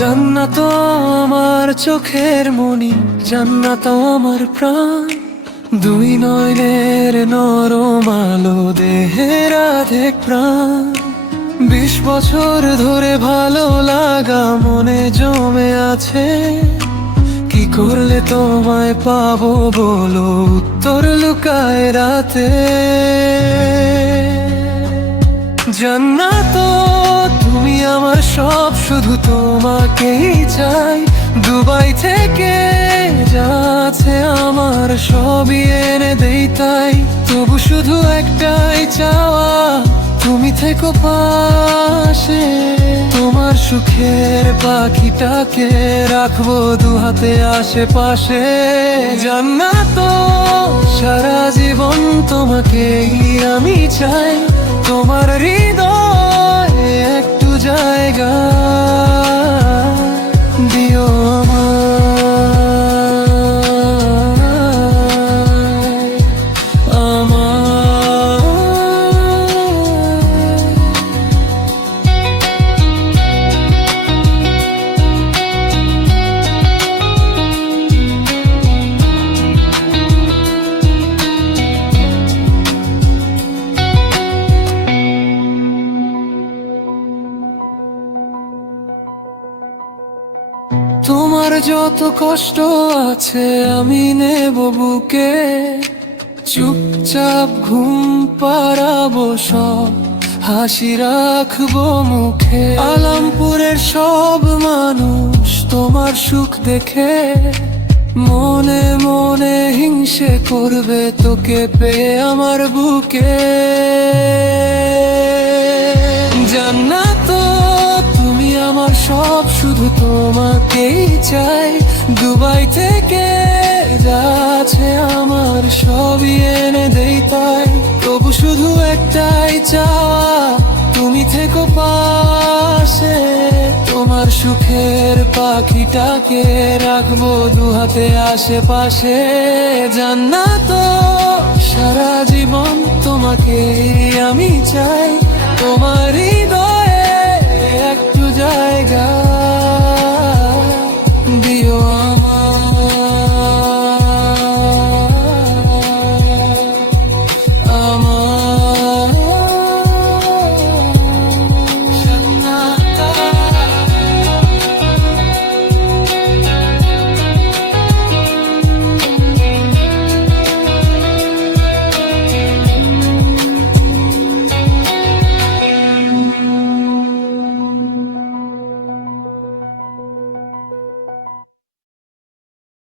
জান্নাত আমার চোখের মনি, জান্নাত আমার প্রাণ, দুই নয়নের নরম আলো দেহের আধেক প্রাণ। 20 বছর ধরে ভালো লাগা মনে জমে আছে, কি করলে তোমায় পাবো বলো, উত্তর লুকায় রাতে। জান্নাত তুমি আমার সব, শুধু তোমাকেই চাই। দুবাই থেকে যা আছে আমার সবই এনে দেই তাই, তবু শুধু একটাই চাওয়া, তুমি থেকো পাশে। তোমার সুখের পাখিটাকে রাখবো দুহাতে আশেপাশে। জান্নাত সারা জীবন তোমাকেই আমি চাই, তোমার হৃদয়ে একটু জায়গা দিও তোমার যত কষ্ট আছে আমি নেব বুকে, চুপচাপ ঘুম পাড়াবো সব, হাসি রাখবো মুখে। আলামপুরের সব মানুষ তোমার সুখ দেখে মনে মনে হিংসে করবে, তোকে পেয়ে আমার বুকে। জান্নাত তুমি আমার সব, শুধু তোমাকেই চাই। দুবাই থেকে যা আছে আমার সবই এনে দেই তাই, তবু শুধু একটাই চাওয়া, তুমি থেকো পাশে। তোমার সুখের পাখিটাকে রাখবো দুহাতে আশেপাশে। জান্নাত সারা জীবন তোমাকেই আমি চাই, তোমার হৃদয়ে একটু জায়গা